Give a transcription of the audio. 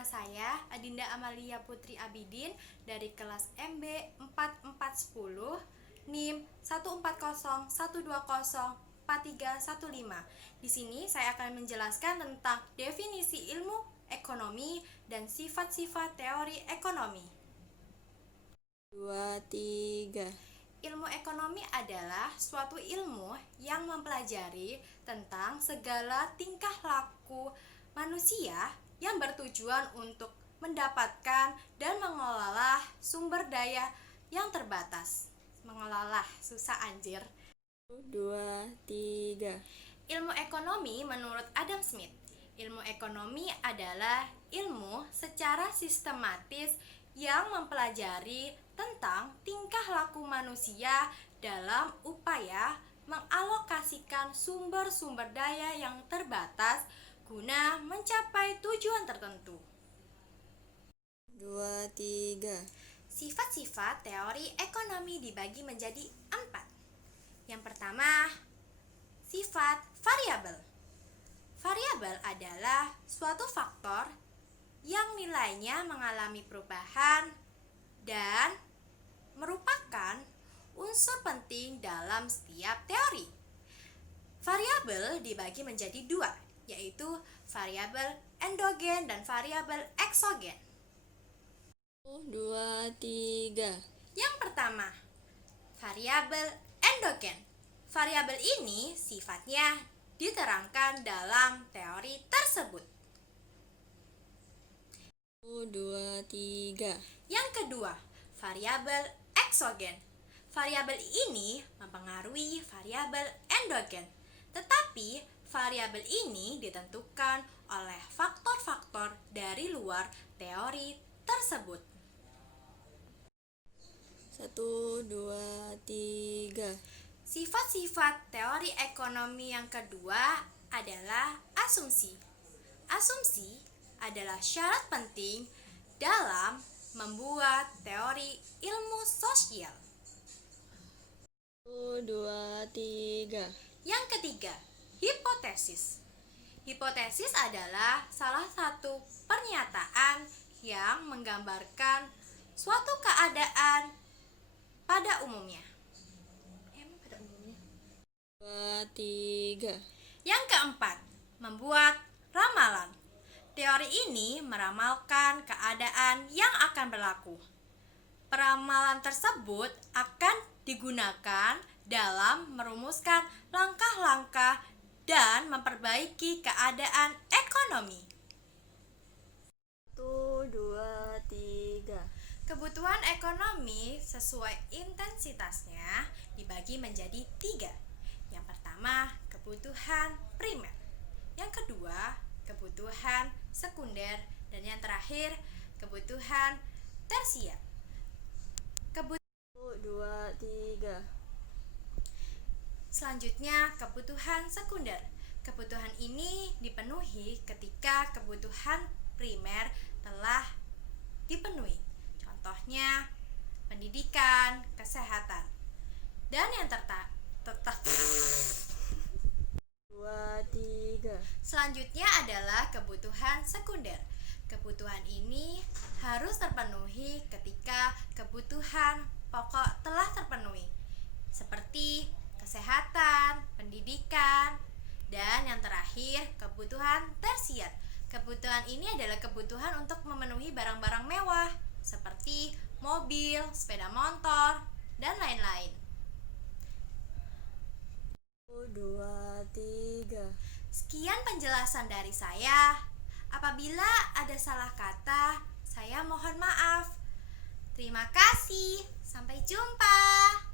Nama saya Adinda Amalia Putri Abidin dari kelas MB 4410 NIM 14012043115. Di sini saya akan menjelaskan tentang definisi ilmu ekonomi dan sifat-sifat teori ekonomi. 2, 3. Ilmu ekonomi adalah suatu ilmu yang mempelajari tentang segala tingkah laku manusia yang bertujuan untuk mendapatkan dan mengelola sumber daya yang terbatas. Mengelola, susah anjir. 2, 3. Ilmu ekonomi menurut Adam Smith. Ilmu ekonomi adalah ilmu secara sistematis yang mempelajari tentang tingkah laku manusia dalam upaya mengalokasikan sumber-sumber daya yang terbatas guna mencapai tujuan tertentu. 2, 3. Sifat-sifat teori ekonomi dibagi menjadi 4. Yang pertama, sifat variabel. Variabel adalah suatu faktor yang nilainya mengalami perubahan dan merupakan unsur penting dalam setiap teori. Variabel dibagi menjadi 2, yaitu variabel endogen dan variabel eksogen. 2, 3. Yang pertama, variabel endogen. Variabel ini sifatnya diterangkan dalam teori tersebut. 2, 3. Yang kedua, variabel eksogen. Variabel ini mempengaruhi variabel endogen, tetapi variabel ini ditentukan oleh faktor-faktor dari luar teori tersebut. 1, 2, 3. Sifat-sifat teori ekonomi yang kedua adalah asumsi. Asumsi adalah syarat penting dalam membuat teori ilmu sosial. 1, 2, 3. Yang ketiga, hipotesis. Hipotesis adalah salah satu pernyataan yang menggambarkan suatu keadaan pada umumnya. 2, 3. Yang keempat, membuat ramalan. Teori ini meramalkan keadaan yang akan berlaku. Peramalan tersebut akan digunakan dalam merumuskan langkah-langkah dan memperbaiki keadaan ekonomi. 1, 2, 3. Kebutuhan ekonomi sesuai intensitasnya dibagi menjadi 3. Yang pertama, kebutuhan primer. Yang kedua, kebutuhan sekunder. Dan yang terakhir, kebutuhan tersier. 1, 2, 3. Selanjutnya, kebutuhan sekunder. Kebutuhan ini dipenuhi ketika kebutuhan primer telah dipenuhi. Contohnya, pendidikan, kesehatan. Dan yang tetap 2, 3. Selanjutnya adalah kebutuhan sekunder. Kebutuhan ini harus terpenuhi ketika kebutuhan pokok telah terpenuhi, seperti kesehatan, pendidikan, dan yang terakhir kebutuhan tersier. Kebutuhan ini adalah kebutuhan untuk memenuhi barang-barang mewah, seperti mobil, sepeda motor, dan lain-lain. 1, 2, 3. Sekian penjelasan dari saya. Apabila ada salah kata, saya mohon maaf. Terima kasih. Sampai jumpa.